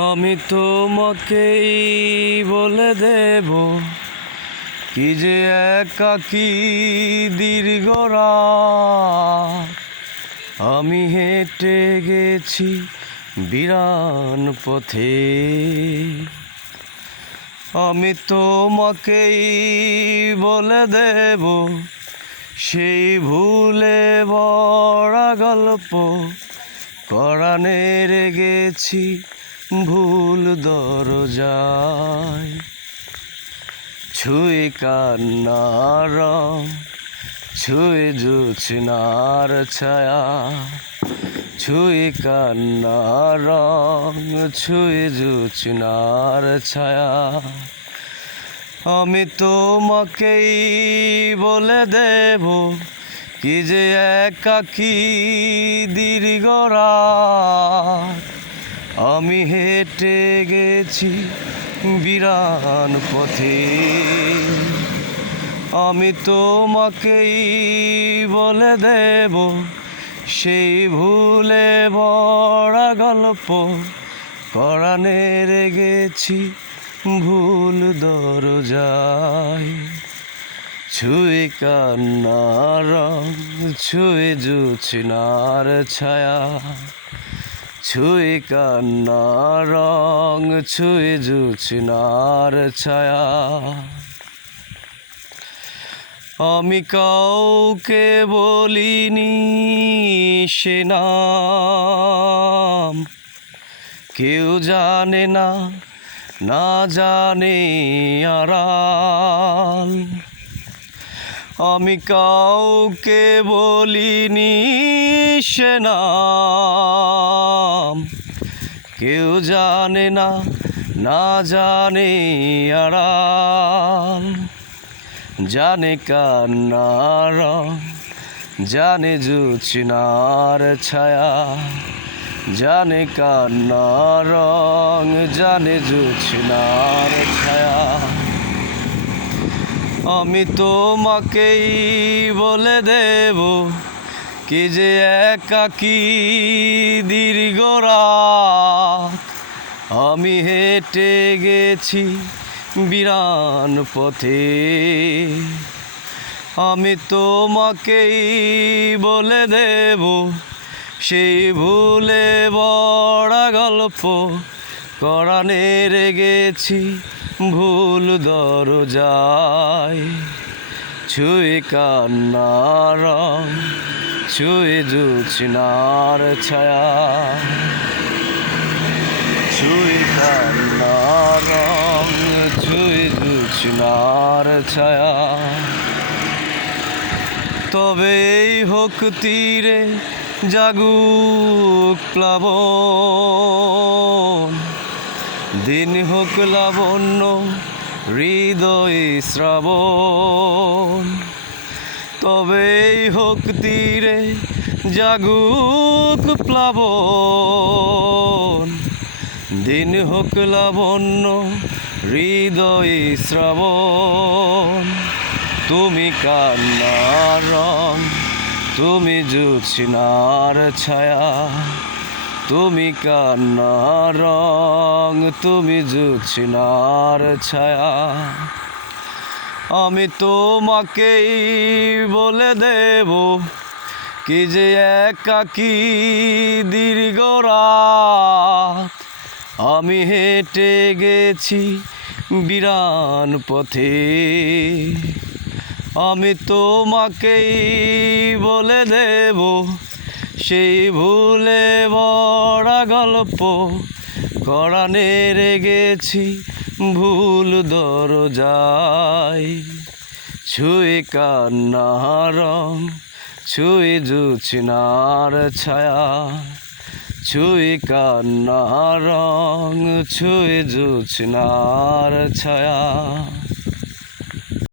আমি তোমাকেই বলে দেব কি যে একাকী দীর্ঘ রাত আমি হেঁটে গেছি বিরান পথে। আমি তোমাকেই বলে দেব সেই ভুলে ভরা গল্প পরাণে রেগেছি ভুল দরজায়। ছুঁয়ে কান্নার রং, ছুঁয়ে জোছনার ছায়া, ছুঁয়ে কান্নার রং, ছুঁয়ে জোছনার ছায়া। আমি তোমাকেই বলে দেব কি যে একাকী দীর্ঘ রাত আমি হেঁটে গেছি বিরান পথে। আমি তোমাকেই বলে দেব সেই ভুলে ভরা গল্প পরাণে রেগেছি ভুল দরজায়। ছুঁয়ে কান্নার রং, ছুঁয়ে জোছনার ছায়া, ছুঁয়ে কান্নার রং, ছুঁয়ে জোছনার ছায়া। আমি কাউকে বলিনি সে নাম, কেউ জানে না, না জানে আড়াল। আমি কাউকে বলিনি সে নাম, কেউ জানে না, না জানে আড়াল। জানে কান্নার রং, জানে জোছনার ছায়া, জানে কান্নার রং, জানে জোছনার ছায়া। আমি তোমাকেই বলে দেব কি যে একাকী দীর্ঘ রাত আমি হেঁটে গেছি বিরান পথে। আমি তোমাকেই বলে দেব সেই ভুলে ভরা গল্প পরাণে রেগেছি ভুল দরজায়। ছুঁয়ে কান্নার রং, ছুঁয়ে জোছনার ছায়া, ছুঁয়ে কান্নার রং, ছুঁয়ে জোছনার ছায়া। তবে এই হোক তীরে জাগুক প্লাবন, দিন হোক লাবণ্য হৃদয়ে শ্রাবণ। তবে এই হোক তীরে জাগুক প্লাবন, দিন হোক লাবণ্য হৃদয়ে শ্রাবণ। তুমি কান্নার রং, তুমি জোছনার ছায়া, তুমি কান্নার রং, তুমি জোছনার ছায়া। আমি তোমাকেই বলে দেব কি যে একাকী দীর্ঘ রাত আমি হেঁটে গেছি বিরান পথে। আমি তোমাকেই বলে দেব সেই ভুলে ভরা গল্প পরাণে রেগেছি ভুল দরজায়। ছুঁয়ে কান্নার রং, ছুঁয়ে জোছনার ছায়া, ছুঁয়ে কান্নার রং, ছুঁয়ে জোছনার ছায়া।